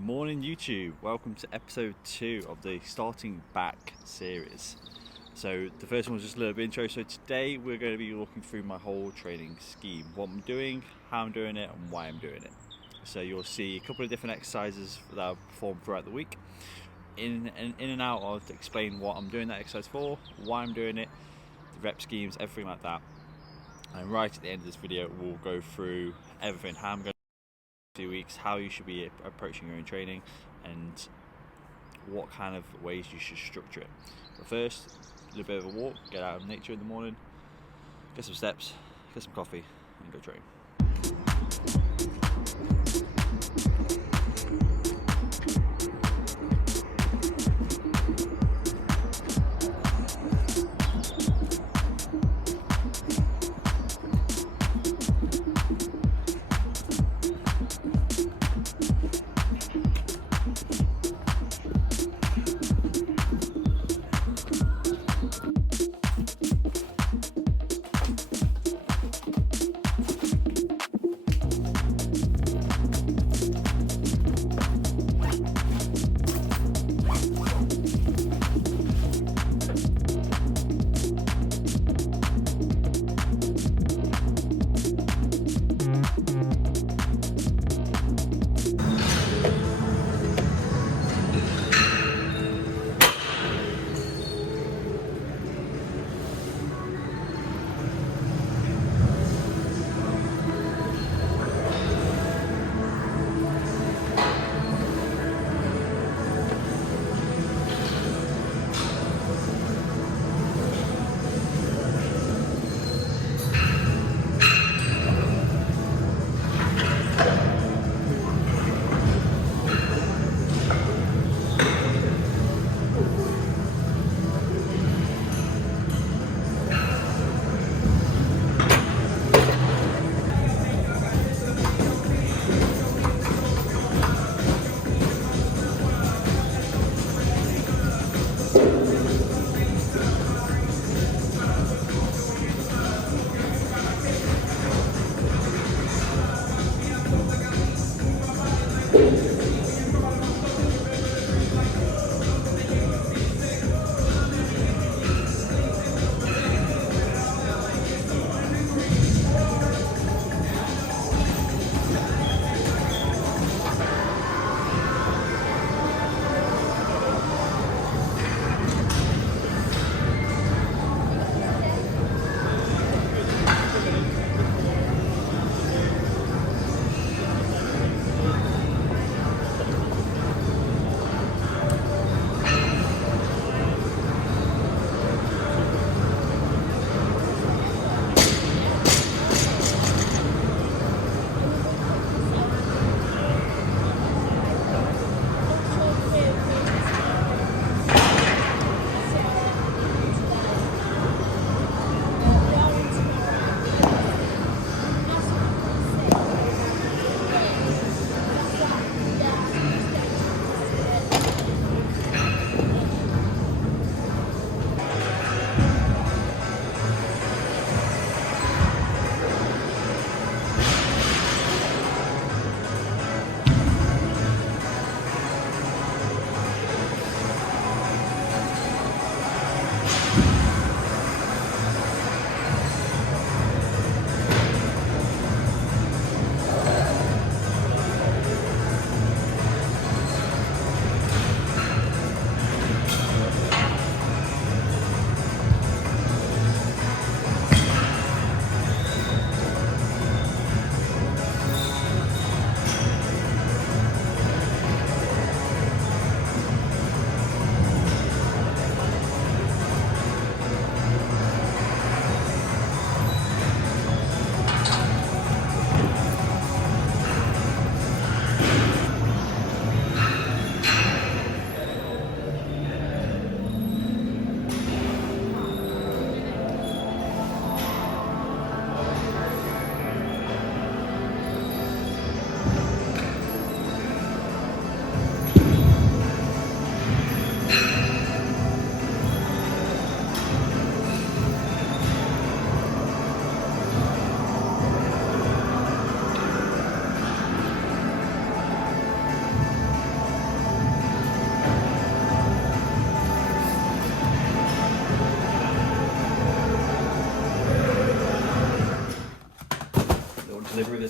Morning YouTube, welcome to episode 2 of the Starting Back series. So the first one was just a little bit intro, so today we're going to be looking through my whole training scheme, what I'm doing, how I'm doing it and why I'm doing it. So you'll see a couple of different exercises that I've performed throughout the week. In and out, I'll explain what I'm doing that exercise for, why I'm doing it, the rep schemes, everything like that. And right at the end of this video we'll go through everything, how I'm going few weeks, how you should be approaching your own training and what kind of ways you should structure it. But first, a little bit of a walk, get out of nature in the morning, get some steps, get some coffee and go train.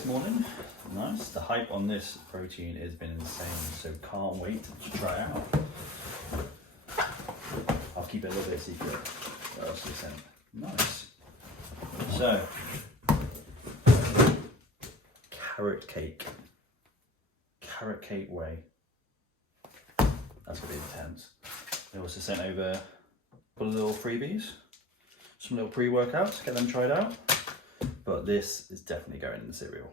this morning. Nice. The hype on this protein has been insane, so can't wait to try it out. I'll keep it a little bit secret. What else is sent? Nice. So, carrot cake whey. That's gonna be intense. They also sent over a couple of little freebies, some little pre-workouts, get them tried out. But this is definitely going in the cereal.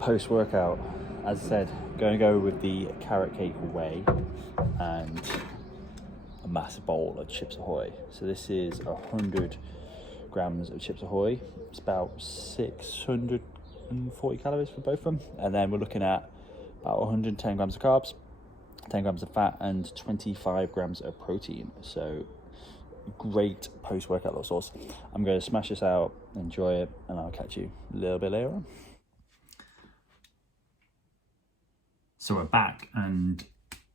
Post-workout, as I said, going to go with the carrot cake whey and a massive bowl of Chips Ahoy. So this is 100 grams of Chips Ahoy. It's about 640 calories for both of them. And then we're looking at about 110 grams of carbs, 10 grams of fat, and 25 grams of protein. So great post-workout little sauce. I'm going to smash this out, enjoy it, and I'll catch you a little bit later on. So we're back, and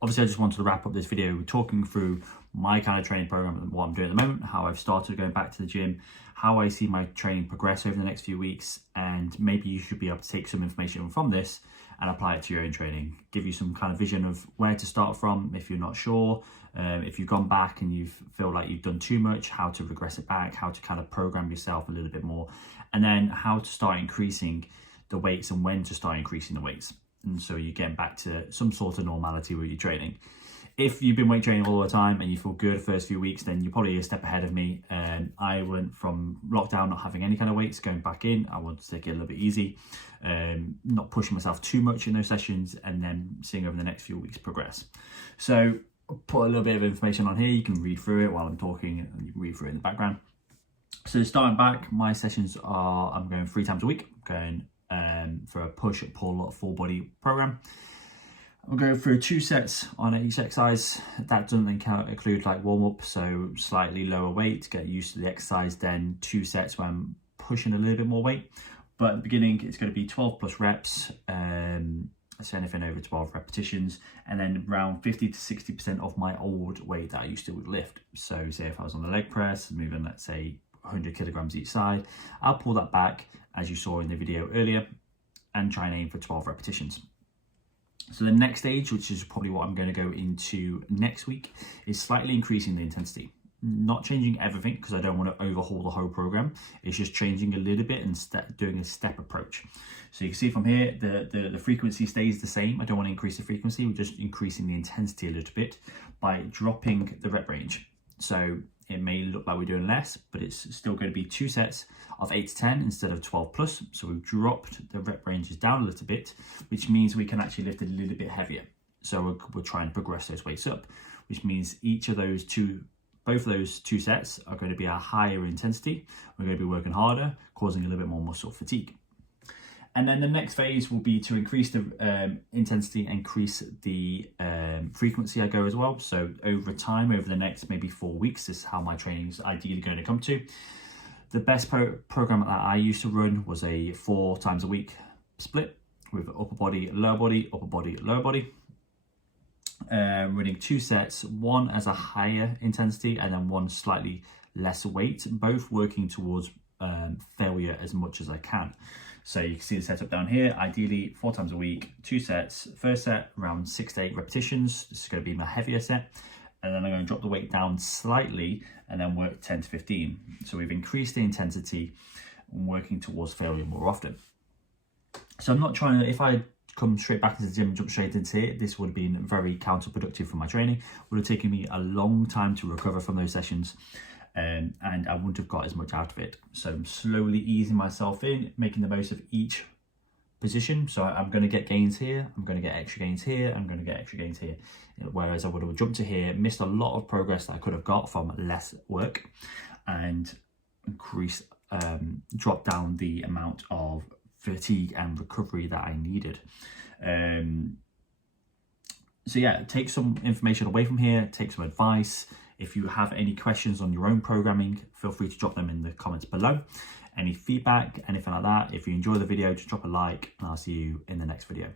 obviously I just wanted to wrap up this video talking through my kind of training program and what I'm doing at the moment, how I've started going back to the gym, how I see my training progress over the next few weeks, and maybe you should be able to take some information from this and apply it to your own training, give you some kind of vision of where to start from if you're not sure, if you've gone back and you feel like you've done too much, how to regress it back, how to kind of program yourself a little bit more, and then how to start increasing the weights and when to start increasing the weights. And so you're getting back to some sort of normality with your training. If you've been weight training all the time and you feel good the first few weeks, then you're probably a step ahead of me. I went from lockdown not having any kind of weights, going back in. I wanted to take it a little bit easy, not pushing myself too much in those sessions, and then seeing over the next few weeks progress. So I'll put a little bit of information on here. You can read through it while I'm talking, and you can read through it in the background. So starting back, my sessions are, I'm going 3 times a week, going for a push, pull, full body program. I'll go through 2 sets on each exercise. That doesn't include like warm up, so slightly lower weight to get used to the exercise, then 2 sets where I'm pushing a little bit more weight. But at the beginning, it's going to be 12 plus reps, so anything over 12 repetitions, and then around 50 to 60% of my old weight that I used to lift. So say if I was on the leg press, moving, let's say 100 kilograms each side, I'll pull that back, as you saw in the video earlier, and try and aim for 12 repetitions. So the next stage, which is probably what I'm going to go into next week, is slightly increasing the intensity. Not changing everything, because I don't want to overhaul the whole program. It's just changing a little bit and doing a step approach. So you can see from here, the frequency stays the same. I don't want to increase the frequency. We're just increasing the intensity a little bit by dropping the rep range. So it may look like we're doing less, but it's still going to be 2 sets of 8 to 10 instead of 12 plus. So we've dropped the rep ranges down a little bit, which means we can actually lift a little bit heavier. So we're trying to progress those weights up, which means both of those 2 sets are going to be a higher intensity. We're going to be working harder, causing a little bit more muscle fatigue. And then the next phase will be to increase the intensity, increase the frequency I go as well. So over time, over the next maybe 4 weeks, this is how my training is ideally going to come to. The best program that I used to run was a 4 times a week split with upper body, lower body, upper body, lower body. Running 2 sets, one as a higher intensity and then one slightly lesser weight, both working towards failure as much as I can. So you can see the setup down here. Ideally 4 times a week, 2 sets. First set around 6 to 8 repetitions. This is going to be my heavier set, and then I'm going to drop the weight down slightly and then work 10 to 15. So we've increased the intensity and working towards failure more often. So I'm not trying to, if I come straight back into the gym and jump straight into it, this would have been very counterproductive for my training. It would have taken me a long time to recover from those sessions, and I wouldn't have got as much out of it. So I'm slowly easing myself in, making the most of each position. So I'm going to get gains here, I'm going to get extra gains here, I'm going to get extra gains here. Whereas I would have jumped to here, missed a lot of progress that I could have got from less work, and drop down the amount of fatigue and recovery that I needed. So yeah, take some information away from here, take some advice. If you have any questions on your own programming, feel free to drop them in the comments below. Any feedback, anything like that. If you enjoy the video, just drop a like, and I'll see you in the next video.